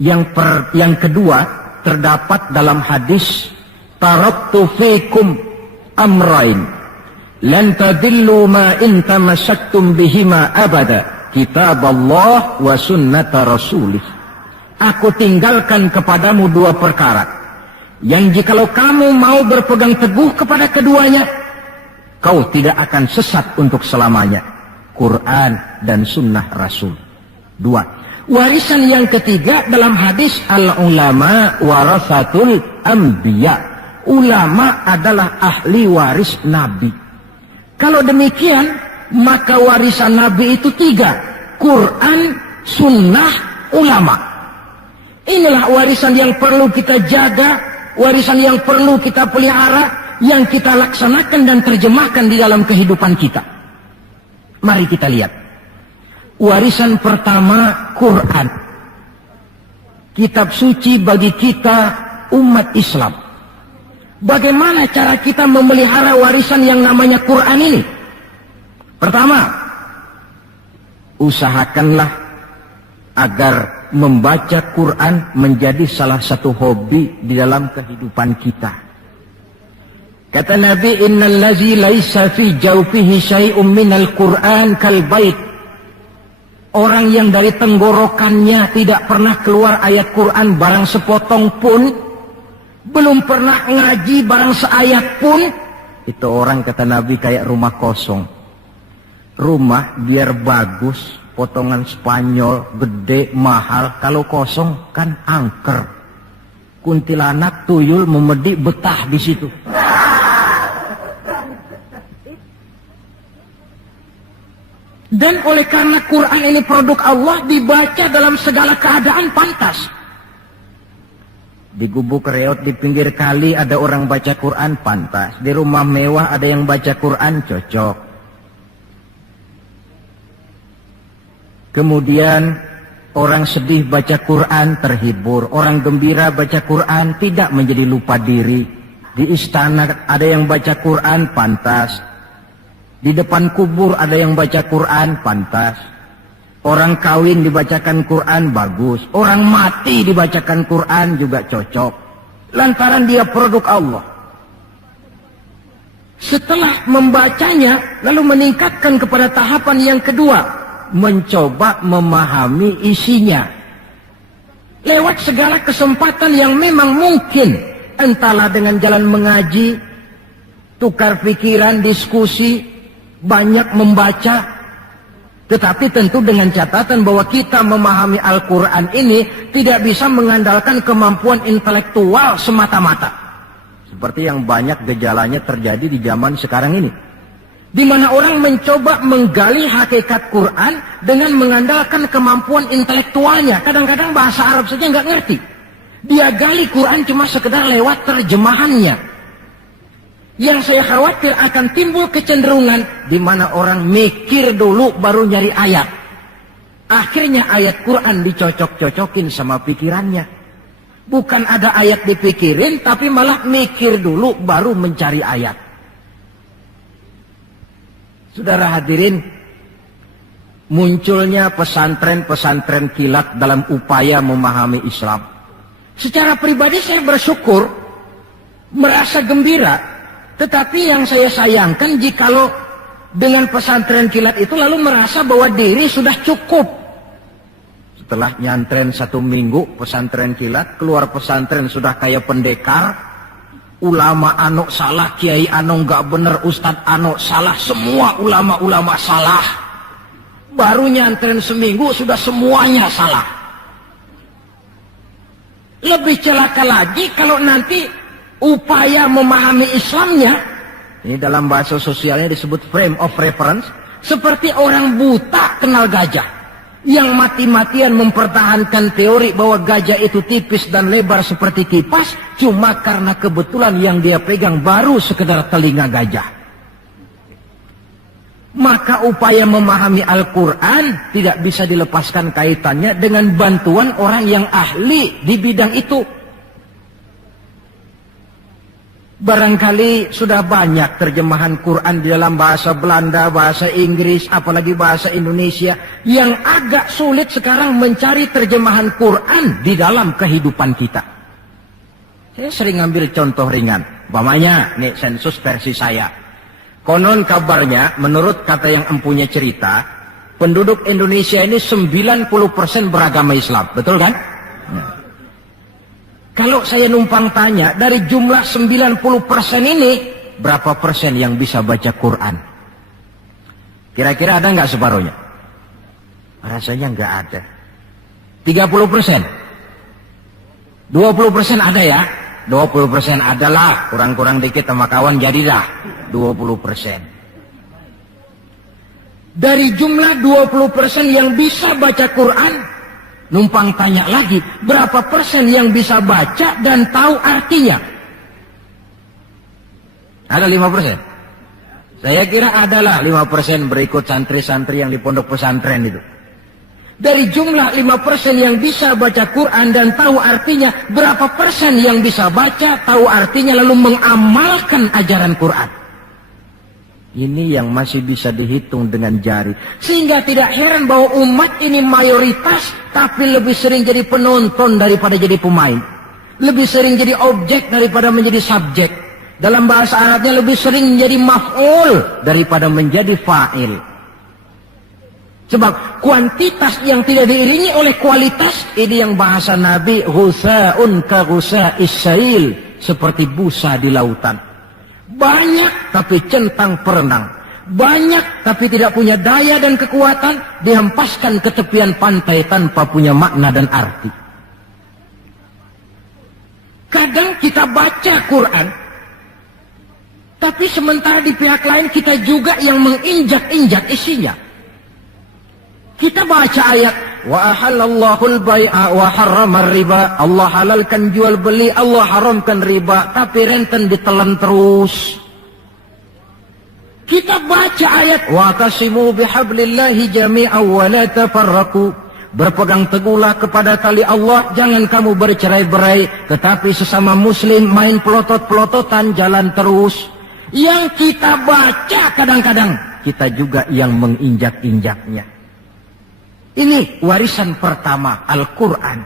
Yang kedua terdapat dalam hadis, taraktu fikum amrain lan tadillu ma in tamassaktum bihima abada, kitab Allah wa sunnata rasulih. Aku tinggalkan kepadamu 2 perkara yang jikalau kamu mau berpegang teguh kepada keduanya, kau tidak akan sesat untuk selamanya. Quran dan sunnah Rasul. 2. Warisan yang ketiga dalam hadis, al-ulama warasatul anbiya. Ulama adalah ahli waris Nabi. Kalau demikian, maka warisan Nabi itu 3. Quran, sunnah, ulama. Inilah warisan yang perlu kita jaga, warisan yang perlu kita pelihara, yang kita laksanakan dan terjemahkan di dalam kehidupan kita. Mari kita lihat. Warisan pertama, Quran. Kitab suci bagi kita umat Islam. Bagaimana cara kita memelihara warisan yang namanya Quran ini? Pertama, usahakanlah agar membaca Quran menjadi salah satu hobi di dalam kehidupan kita. Kata Nabi, innal ladzi laisa fi jawfihi syai'un minal Qur'an kal bait. Orang yang dari tenggorokannya tidak pernah keluar ayat Quran barang sepotong pun, belum pernah ngaji barang seayat pun, itu orang, kata Nabi, kayak rumah kosong. Rumah biar bagus, potongan Spanyol, gede, mahal, kalau kosong kan angker. Kuntilanak, tuyul, memedi, betah di situ. Dan oleh karena Quran ini produk Allah, dibaca dalam segala keadaan pantas. Di gubuk reot di pinggir kali ada orang baca Quran, pantas. Di rumah mewah ada yang baca Quran, cocok. Kemudian orang sedih baca Quran, terhibur. Orang gembira baca Quran, tidak menjadi lupa diri. Di istana ada yang baca Quran, pantas. Di depan kubur ada yang baca Quran, pantas. Orang kawin dibacakan Quran bagus, orang mati dibacakan Quran juga cocok. Lantaran dia produk Allah. Setelah membacanya, lalu meningkatkan kepada tahapan yang kedua, mencoba memahami isinya. Lewat segala kesempatan yang memang mungkin, entahlah dengan jalan mengaji, tukar pikiran, diskusi, banyak membaca. Tetapi tentu dengan catatan bahwa kita memahami Al-Quran ini tidak bisa mengandalkan kemampuan intelektual semata-mata. Seperti yang banyak gejalanya terjadi di zaman sekarang ini. Di mana orang mencoba menggali hakikat Quran dengan mengandalkan kemampuan intelektualnya. Kadang-kadang bahasa Arab saja nggak ngerti. Dia gali Quran cuma sekedar lewat terjemahannya. Yang saya khawatir akan timbul kecenderungan di mana orang mikir dulu baru nyari ayat. Akhirnya ayat Quran dicocok-cocokin sama pikirannya. Bukan ada ayat dipikirin, tapi malah mikir dulu baru mencari ayat. Saudara hadirin, munculnya pesantren-pesantren kilat dalam upaya memahami Islam. Secara pribadi saya bersyukur, merasa gembira. Tetapi yang saya sayangkan jikalau dengan pesantren kilat itu lalu merasa bahwa diri sudah cukup. Setelah nyantren 1 minggu pesantren kilat, keluar pesantren sudah kayak pendekar. Ulama anu salah, kiai anu nggak bener, ustadz anu salah, semua ulama-ulama salah. Baru nyantren seminggu sudah semuanya salah. Lebih celaka lagi kalau nanti upaya memahami Islamnya, ini dalam bahasa sosialnya disebut frame of reference, seperti orang buta kenal gajah. Yang mati-matian mempertahankan teori bahwa gajah itu tipis dan lebar seperti kipas, cuma karena kebetulan yang dia pegang baru sekedar telinga gajah. Maka upaya memahami Al-Quran tidak bisa dilepaskan kaitannya dengan bantuan orang yang ahli di bidang itu. Barangkali sudah banyak terjemahan Quran di dalam bahasa Belanda, bahasa Inggris, apalagi bahasa Indonesia, yang agak sulit sekarang mencari terjemahan Quran di dalam kehidupan kita. Saya sering ambil contoh ringan. Umpamanya, nih sensus versi saya. Konon kabarnya, menurut kata yang empunya cerita, penduduk Indonesia ini 90% beragama Islam. Betul kan? Nah. Kalau saya numpang tanya, dari jumlah 90% ini, berapa persen yang bisa baca Quran? Kira-kira ada nggak separuhnya? Rasanya nggak ada. 30%? 20% ada ya? 20% adalah, kurang-kurang dikit sama kawan jadilah 20%. Dari jumlah 20% yang bisa baca Quran, numpang tanya lagi, berapa persen yang bisa baca dan tahu artinya? Ada 5%? Saya kira adalah 5% berikut santri-santri yang di pondok pesantren itu. Dari jumlah 5% yang bisa baca Quran dan tahu artinya, berapa persen yang bisa baca, tahu artinya, lalu mengamalkan ajaran Quran? Ini yang masih bisa dihitung dengan jari. Sehingga tidak heran bahwa umat ini mayoritas, tapi lebih sering jadi penonton daripada jadi pemain. Lebih sering jadi objek daripada menjadi subjek. Dalam bahasa Arabnya lebih sering menjadi maf'ul daripada menjadi fa'il. Sebab kuantitas yang tidak diiringi oleh kualitas, ini yang bahasa Nabi, ghusa'un ka ghusa'is sail, seperti busa di lautan. Banyak tapi centang perenang. Banyak tapi tidak punya daya dan kekuatan, dihempaskan ke tepian pantai tanpa punya makna dan arti. Kadang kita baca Quran, tapi sementara di pihak lain kita juga yang menginjak-injak isinya. Kita baca ayat, wa ahallallahul bai'a wa harramar riba. Allah halalkan jual beli, Allah haramkan riba, tapi renten ditelan terus. Kita baca ayat, wa tasimu bihablillahi jami'an wa la tafarraqu. Berpegang teguhlah kepada tali Allah, jangan kamu bercerai-berai, tetapi sesama muslim main pelotot-pelototan jalan terus. Yang kita baca kadang-kadang kita juga yang menginjak-injaknya. Ini warisan pertama, Al-Quran.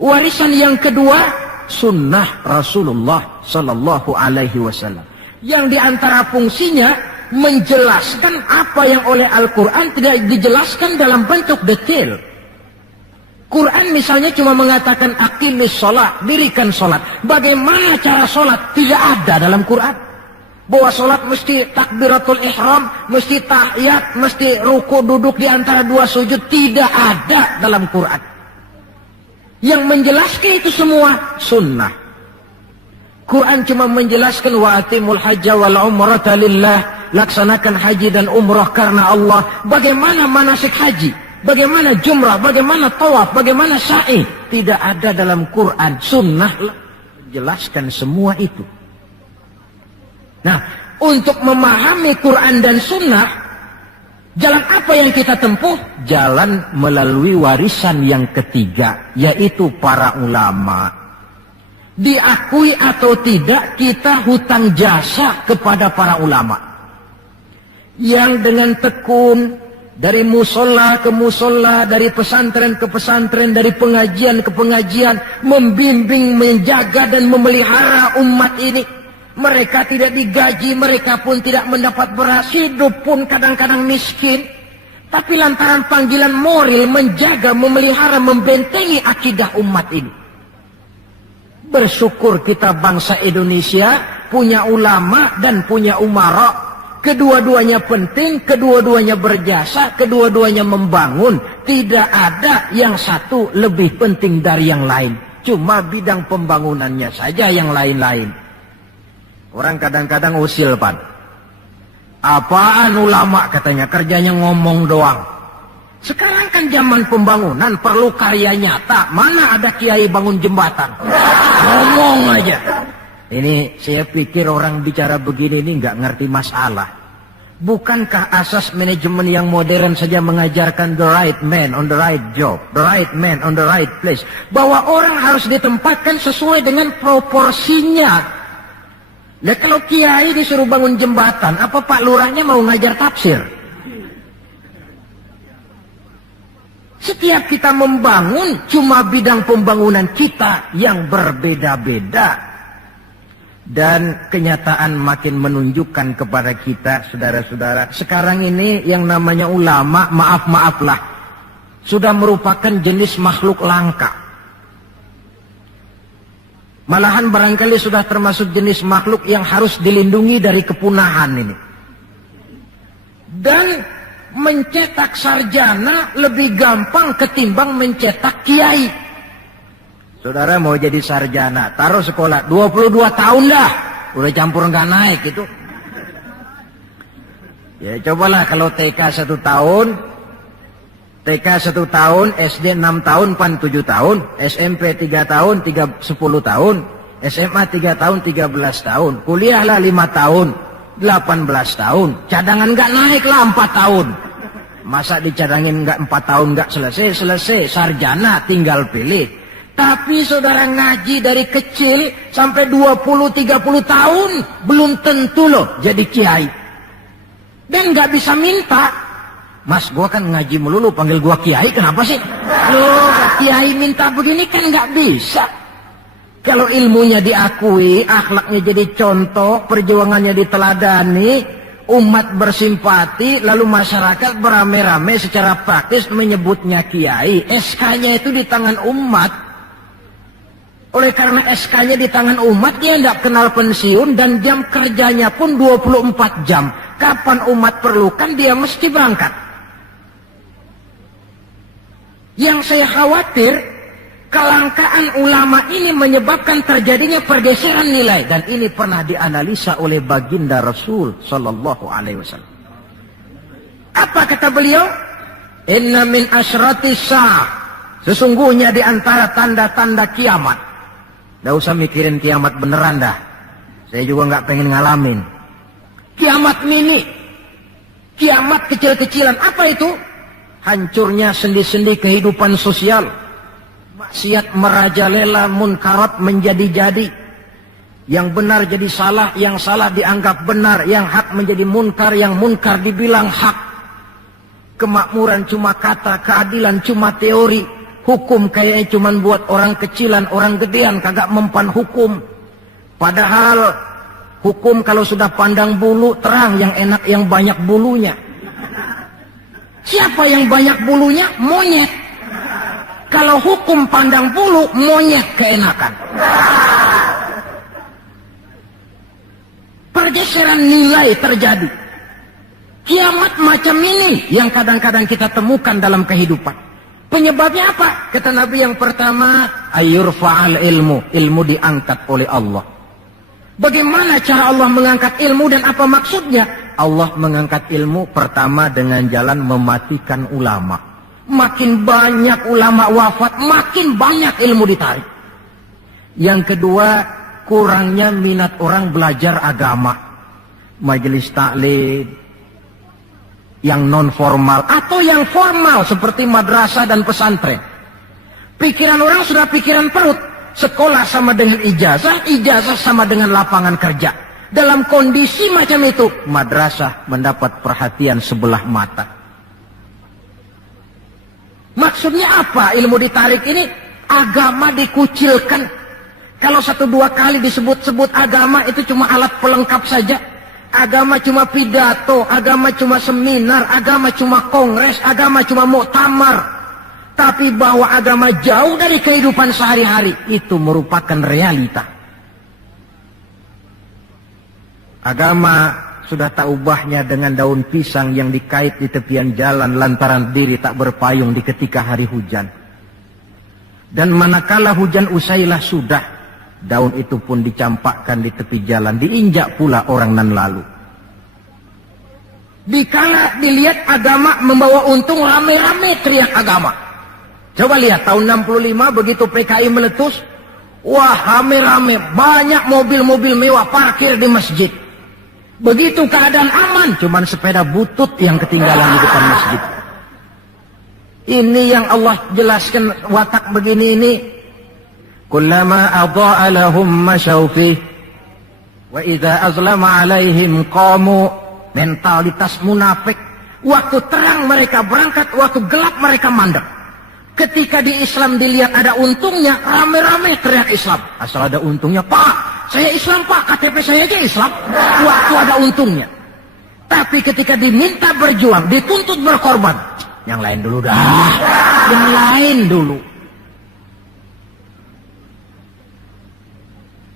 Warisan yang kedua, sunnah Rasulullah Sallallahu Alaihi Wasallam. Yang diantara fungsinya menjelaskan apa yang oleh Al-Quran tidak dijelaskan dalam bentuk detail. Quran misalnya cuma mengatakan aqimis sholat, dirikan sholat. Bagaimana cara sholat? Tidak ada dalam Quran. Bahwa sholat mesti takbiratul ihram, mesti tahiyat, mesti ruku duduk di antara dua sujud. Tidak ada dalam Quran. Yang menjelaskan itu semua sunnah. Quran cuma menjelaskan wa atimul hajja wal umrata lillah. Laksanakan haji dan umrah karena Allah. Bagaimana manasik haji? Bagaimana jumrah, bagaimana tawaf, bagaimana sa'i. Tidak ada dalam Quran. Sunnah jelaskan semua itu. Nah, untuk memahami Quran dan sunnah, jalan apa yang kita tempuh? Jalan melalui warisan yang ketiga, yaitu para ulama. Diakui atau tidak, kita hutang jasa kepada para ulama. Yang dengan tekun, dari musola ke musola, dari pesantren ke pesantren, dari pengajian ke pengajian, membimbing, menjaga dan memelihara umat ini. Mereka tidak digaji, mereka pun tidak mendapat beras, hidup pun kadang-kadang miskin. Tapi lantaran panggilan moral menjaga, memelihara, membentengi akidah umat ini. Bersyukur kita bangsa Indonesia punya ulama dan punya umara. Kedua-duanya penting, kedua-duanya berjasa, kedua-duanya membangun. Tidak ada yang satu lebih penting dari yang lain. Cuma bidang pembangunannya saja yang lain-lain. Orang kadang-kadang usil, Pan. Apaan ulama katanya, kerjanya ngomong doang. Sekarang kan zaman pembangunan, perlu karya nyata. Mana ada kiai bangun jembatan? Ngomong aja. Ini saya pikir orang bicara begini ini nggak ngerti masalah. Bukankah asas manajemen yang modern saja mengajarkan the right man on the right job, the right man on the right place, bahwa orang harus ditempatkan sesuai dengan proporsinya. Nah, kalau kiai disuruh bangun jembatan, apa Pak Lurahnya mau ngajar tafsir? Setiap kita membangun, cuma bidang pembangunan kita yang berbeda-beda. Dan kenyataan makin menunjukkan kepada kita, saudara-saudara, sekarang ini yang namanya ulama, maaf-maaflah, sudah merupakan jenis makhluk langka. Malahan barangkali sudah termasuk jenis makhluk yang harus dilindungi dari kepunahan ini. Dan mencetak sarjana lebih gampang ketimbang mencetak kiai. Saudara mau jadi sarjana, taruh sekolah 22 tahun dah, udah campur nggak naik itu. Ya cobalah kalau TK 1 tahun, TK 1 tahun, SD 6 tahun, PAN 7 tahun, SMP 3 tahun, 10 tahun, SMA 3 tahun, 13 tahun, kuliahlah 5 tahun, 18 tahun, cadangan nggak naik lah 4 tahun. Masa dicadangin nggak 4 tahun nggak selesai, sarjana tinggal pilih. Tapi saudara ngaji dari kecil sampai 20-30 tahun belum tentu loh jadi kiai. Dan nggak bisa minta. Mas, gua kan ngaji melulu, panggil gua kiai, kenapa sih? Loh, kiai minta begini kan nggak bisa. Kalau ilmunya diakui, akhlaknya jadi contoh, perjuangannya diteladani, umat bersimpati, lalu masyarakat beramai-ramai secara praktis menyebutnya kiai. SK-nya itu di tangan umat. Oleh karena SK-nya di tangan umat, dia tidak kenal pensiun dan jam kerjanya pun 24 jam. Kapan umat perlukan, dia mesti berangkat. Yang saya khawatir, kelangkaan ulama ini menyebabkan terjadinya pergeseran nilai. Dan ini pernah dianalisa oleh baginda Rasul Sallallahu Alaihi Wasallam. Apa kata beliau? Inna min asyrati sa'ah. Sesungguhnya di antara tanda-tanda kiamat. Nggak usah mikirin kiamat beneran dah. Saya juga nggak pengen ngalamin. Kiamat mini. Kiamat kecil-kecilan. Apa itu? Hancurnya sendi-sendi kehidupan sosial. Maksiat merajalela, munkarat menjadi-jadi. Yang benar jadi salah, yang salah dianggap benar. Yang hak menjadi munkar, yang munkar dibilang hak. Kemakmuran cuma kata, keadilan cuma teori. Hukum kayaknya cuma buat orang kecilan, orang gedean, kagak mempan hukum. Padahal hukum kalau sudah pandang bulu, terang yang enak yang banyak bulunya. Siapa yang banyak bulunya? Monyet. Kalau hukum pandang bulu, monyet keenakan. Pergeseran nilai terjadi. Kiamat macam ini yang kadang-kadang kita temukan dalam kehidupan. Penyebabnya apa? Kata Nabi yang pertama, ayurfa'al ilmu. Ilmu diangkat oleh Allah. Bagaimana cara Allah mengangkat ilmu dan apa maksudnya? Allah mengangkat ilmu pertama dengan jalan mematikan ulama. Makin banyak ulama wafat, makin banyak ilmu ditarik. Yang kedua, kurangnya minat orang belajar agama. Majelis taklim yang non formal atau yang formal seperti madrasah dan pesantren. Pikiran orang sudah pikiran perut. Sekolah sama dengan ijazah, ijazah sama dengan lapangan kerja. Dalam kondisi macam itu, madrasah mendapat perhatian sebelah mata. Maksudnya apa ilmu ditarik ini? Agama dikucilkan. Kalau 1-2 kali disebut-sebut agama itu cuma alat pelengkap saja. Agama cuma pidato, agama cuma seminar, agama cuma kongres, agama cuma muktamar. Tapi bahwa agama jauh dari kehidupan sehari-hari, itu merupakan realita. Agama sudah tak ubahnya dengan daun pisang yang dikait di tepian jalan lantaran diri tak berpayung di ketika hari hujan. Dan manakala hujan usailah sudah, daun itu pun dicampakkan di tepi jalan, diinjak pula orang nan lalu. Dikala dilihat agama membawa untung, rame-rame teriak agama. Coba lihat tahun 65 begitu PKI meletus, wah rame-rame, banyak mobil-mobil mewah parkir di masjid. Begitu keadaan aman, cuman sepeda butut yang ketinggalan di depan masjid. Ini yang Allah jelaskan watak begini ini. Kullama adha'a lahum masyaw fih wa idza azlama alaihim qamu. Mentalitas munafik. Waktu terang mereka berangkat, waktu gelap mereka mandek. Ketika di Islam dilihat ada untungnya, rame-rame teriak Islam. Asal ada untungnya, Pak, saya Islam Pak, KTP saya aja Islam. Waktu ada untungnya. Tapi ketika diminta berjuang, dituntut berkorban, yang lain dulu dah. Yang lain dulu.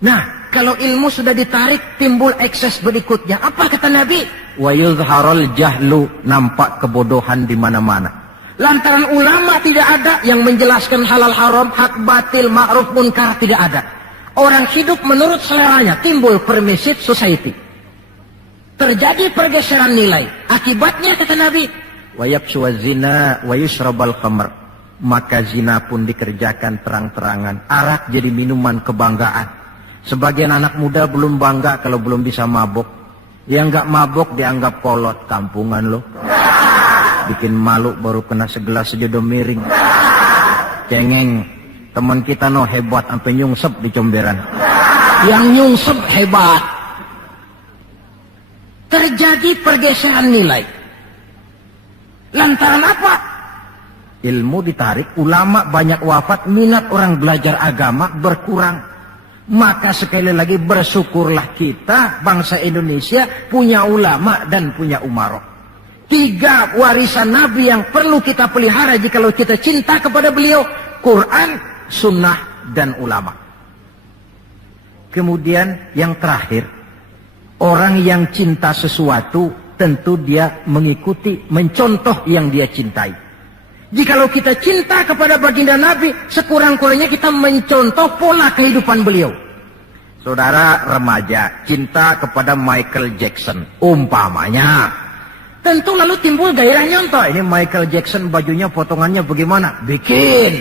Nah, kalau ilmu sudah ditarik, timbul ekses berikutnya. Apa kata Nabi? Wa yuzharul jahlu, nampak kebodohan di mana-mana. Lantaran ulama tidak ada yang menjelaskan halal haram, hak batil, ma'ruf munkar, tidak ada. Orang hidup menurut seleranya, timbul permissive society. Terjadi pergeseran nilai. Akibatnya kata Nabi, wa yafshu zina wa yushrabal khamr. Maka zina pun dikerjakan terang-terangan. Arak jadi minuman kebanggaan. Sebagian anak muda belum bangga kalau belum bisa mabok. Yang nggak mabok dianggap kolot, kampungan lo. Bikin malu baru kena segelas sejodoh miring. Cengeng, teman kita no hebat sampai nyungsep di comberan. Yang nyungsep hebat. Terjadi pergeseran nilai. Lantaran apa? Ilmu ditarik, ulama banyak wafat, minat orang belajar agama berkurang. Maka sekali lagi bersyukurlah kita bangsa Indonesia punya ulama dan punya umaroh. 3 warisan Nabi yang perlu kita pelihara jikalau kita cinta kepada beliau: Quran, Sunnah, dan ulama. Kemudian yang terakhir, orang yang cinta sesuatu tentu dia mengikuti, mencontoh yang dia cintai. Jikalau kita cinta kepada baginda Nabi, sekurang-kurangnya kita mencontoh pola kehidupan beliau. Saudara remaja, cinta kepada Michael Jackson, umpamanya. Tentu lalu timbul gairah nyontoh. Ini Michael Jackson, bajunya potongannya bagaimana? Bikin.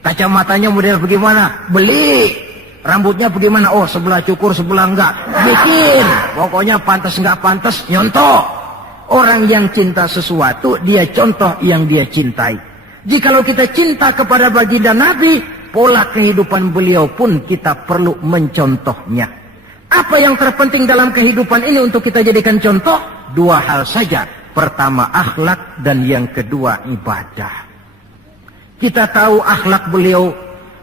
Kacamatanya model bagaimana? Beli. Rambutnya bagaimana? Oh, sebelah cukur, sebelah enggak. Bikin. Pokoknya pantas enggak pantas, nyontoh. Orang yang cinta sesuatu, dia contoh yang dia cintai. Jikalau kita cinta kepada baginda Nabi, pola kehidupan beliau pun kita perlu mencontohnya. Apa yang terpenting dalam kehidupan ini untuk kita jadikan contoh? 2 hal saja. Pertama akhlak dan yang kedua ibadah. Kita tahu akhlak beliau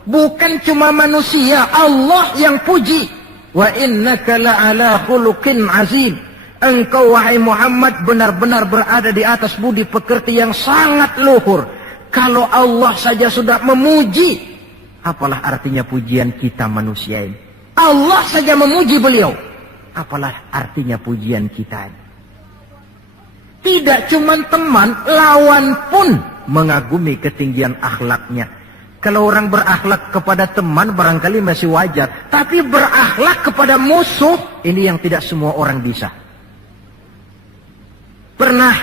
bukan cuma manusia, Allah yang puji. Wa innaka la'ala khuluqin azim. Engkau wahai Muhammad benar-benar berada di atas budi pekerti yang sangat luhur. Kalau Allah saja sudah memuji, apalah artinya pujian kita manusia ini? Allah saja memuji beliau, apalah artinya pujian kita ini? Tidak cuma teman, lawan pun mengagumi ketinggian akhlaknya. Kalau orang berakhlak kepada teman barangkali masih wajar, tapi berakhlak kepada musuh, ini yang tidak semua orang bisa. Pernah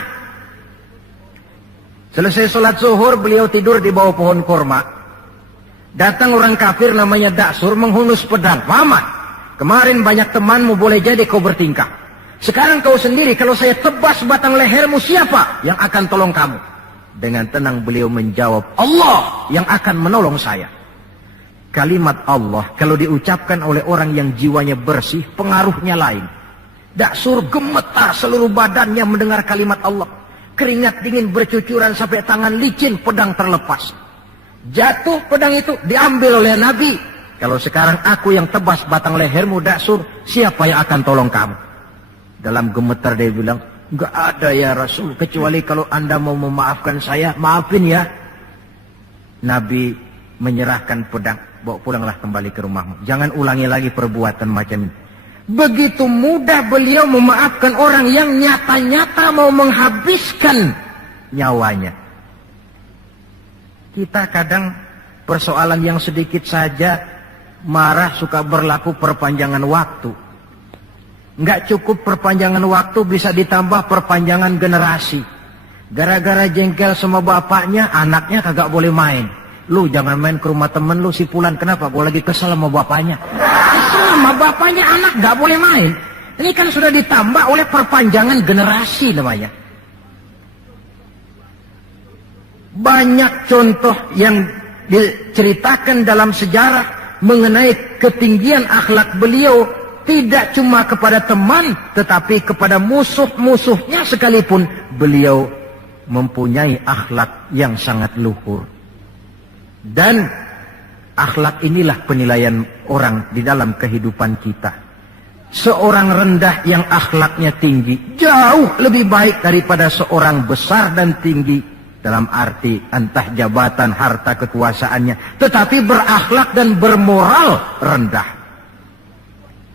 selesai sholat zuhur, beliau tidur di bawah pohon korma. Datang orang kafir namanya Daksur menghunus pedang. Muhammad, kemarin banyak temanmu, boleh jadi kau bertingkah. Sekarang kau sendiri, kalau saya tebas batang lehermu, siapa yang akan tolong kamu? Dengan tenang beliau menjawab, Allah yang akan menolong saya. Kalimat Allah kalau diucapkan oleh orang yang jiwanya bersih, pengaruhnya lain. Daksur gemetar seluruh badannya mendengar kalimat Allah. Keringat dingin bercucuran sampai tangan licin, pedang terlepas. Jatuh pedang itu, diambil oleh Nabi. Kalau sekarang aku yang tebas batang lehermu Daksur, siapa yang akan tolong kamu? Dalam gemetar dia bilang, enggak ada ya Rasul, kecuali kalau anda mau memaafkan saya, maafin ya. Nabi menyerahkan pedang, bawa pulanglah kembali ke rumahmu. Jangan ulangi lagi perbuatan macam ini. Begitu mudah beliau memaafkan orang yang nyata-nyata mau menghabiskan nyawanya. Kita kadang persoalan yang sedikit saja marah suka berlaku perpanjangan waktu. Nggak cukup perpanjangan waktu, bisa ditambah perpanjangan generasi. Gara-gara jengkel sama bapaknya, anaknya kagak boleh main. Lu jangan main ke rumah temen lu si Fulan, kenapa? Gua lagi kesel sama bapaknya. Kesel sama bapaknya, anak nggak boleh main. Ini kan sudah ditambah oleh perpanjangan generasi namanya. Banyak contoh yang diceritakan dalam sejarah mengenai ketinggian akhlak beliau. Tidak cuma kepada teman, tetapi kepada musuh-musuhnya sekalipun, beliau mempunyai akhlak yang sangat luhur. Dan akhlak inilah penilaian orang di dalam kehidupan kita. Seorang rendah yang akhlaknya tinggi, jauh lebih baik daripada seorang besar dan tinggi. Dalam arti entah jabatan, harta, kekuasaannya, tetapi berakhlak dan bermoral rendah.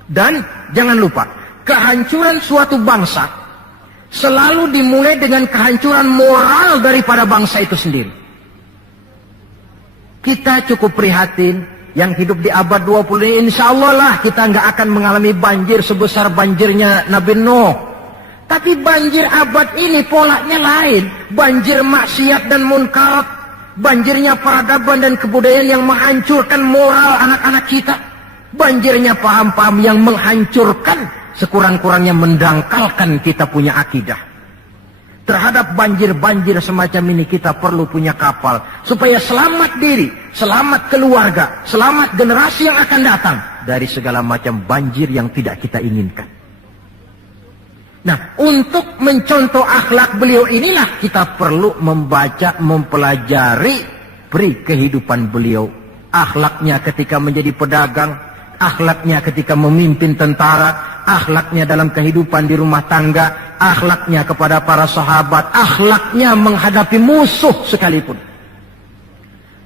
Dan jangan lupa, kehancuran suatu bangsa selalu dimulai dengan kehancuran moral daripada bangsa itu sendiri. Kita cukup prihatin yang hidup di abad 20 ini, insya Allah lah kita nggak akan mengalami banjir sebesar banjirnya Nabi Nuh. Tapi banjir abad ini polanya lain. Banjir maksiat dan munkarat, banjirnya peradaban dan kebudayaan yang menghancurkan moral anak-anak kita. Banjirnya paham-paham yang menghancurkan, sekurang-kurangnya mendangkalkan kita punya akidah. Terhadap banjir-banjir semacam ini kita perlu punya kapal, supaya selamat diri, selamat keluarga, selamat generasi yang akan datang dari segala macam banjir yang tidak kita inginkan. Nah, untuk mencontoh akhlak beliau inilah kita perlu membaca, mempelajari peri kehidupan beliau. Akhlaknya ketika menjadi pedagang, akhlaknya ketika memimpin tentara, akhlaknya dalam kehidupan di rumah tangga, akhlaknya kepada para sahabat, akhlaknya menghadapi musuh sekalipun.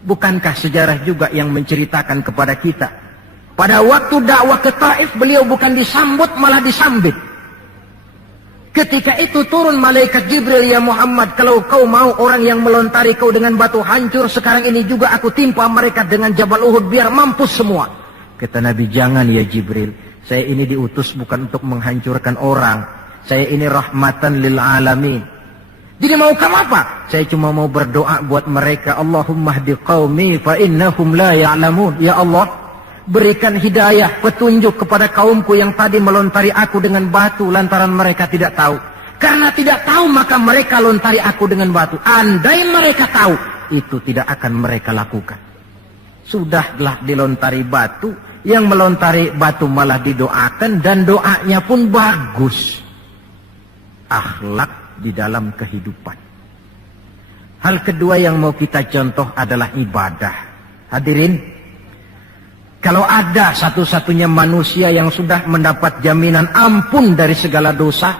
Bukankah sejarah juga yang menceritakan kepada kita, pada waktu dakwah ke Taif beliau bukan disambut malah disambit. Ketika itu turun malaikat Jibril, ya Muhammad, kalau kau mau orang yang melontari kau dengan batu hancur, sekarang ini juga aku timpa mereka dengan Jabal Uhud biar mampus semua. Kata Nabi, jangan ya Jibril, saya ini diutus bukan untuk menghancurkan orang, saya ini rahmatan lil alamin. Jadi mau kamu apa? Saya cuma mau berdoa buat mereka. Allahumma hdi qaumi fa innahum la ya'lamun. Ya Allah, berikan hidayah, petunjuk kepada kaumku yang tadi melontari aku dengan batu lantaran mereka tidak tahu. Karena tidak tahu maka mereka lontari aku dengan batu. Andai mereka tahu, itu tidak akan mereka lakukan. Sudahlah dilontari batu, yang melontari batu malah didoakan dan doanya pun bagus. Akhlak di dalam kehidupan. Hal kedua yang mau kita contoh adalah ibadah. Hadirin, kalau ada satu-satunya manusia yang sudah mendapat jaminan ampun dari segala dosa,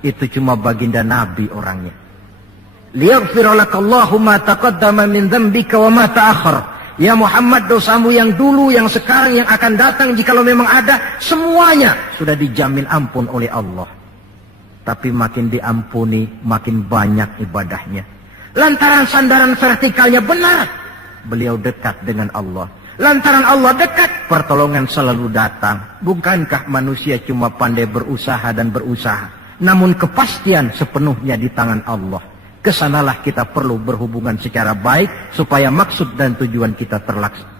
itu cuma baginda Nabi orangnya. Liyaghfira lakallahu ma taqaddama min dzambika wa ma ta'akhkhar. Ya Muhammad, dosamu yang dulu, yang sekarang, yang akan datang, jikalau memang ada, semuanya sudah dijamin ampun oleh Allah. Tapi makin diampuni, makin banyak ibadahnya. Lantaran sandaran vertikalnya benar, beliau dekat dengan Allah. Lantaran Allah dekat, pertolongan selalu datang. Bukankah manusia cuma pandai berusaha dan berusaha, namun kepastian sepenuhnya di tangan Allah. Kesanalah kita perlu berhubungan secara baik supaya maksud dan tujuan kita terlaksana.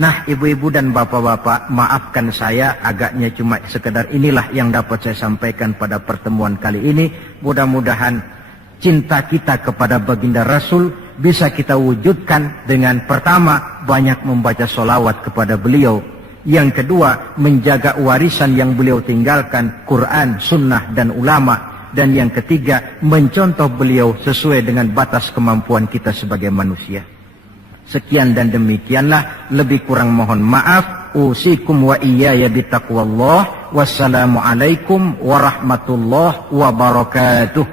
Nah, ibu-ibu dan bapak-bapak, maafkan saya agaknya cuma sekedar inilah yang dapat saya sampaikan pada pertemuan kali ini. Mudah-mudahan cinta kita kepada baginda Rasul bisa kita wujudkan dengan pertama, banyak membaca sholawat kepada beliau. Yang kedua, menjaga warisan yang beliau tinggalkan, Quran, sunnah, dan ulama. Dan yang ketiga, mencontoh beliau sesuai dengan batas kemampuan kita sebagai manusia. Sekian dan demikianlah, lebih kurang mohon maaf. Usikum wa iyaya bitaqwallah. Wassalamualaikum warahmatullahi wabarakatuh.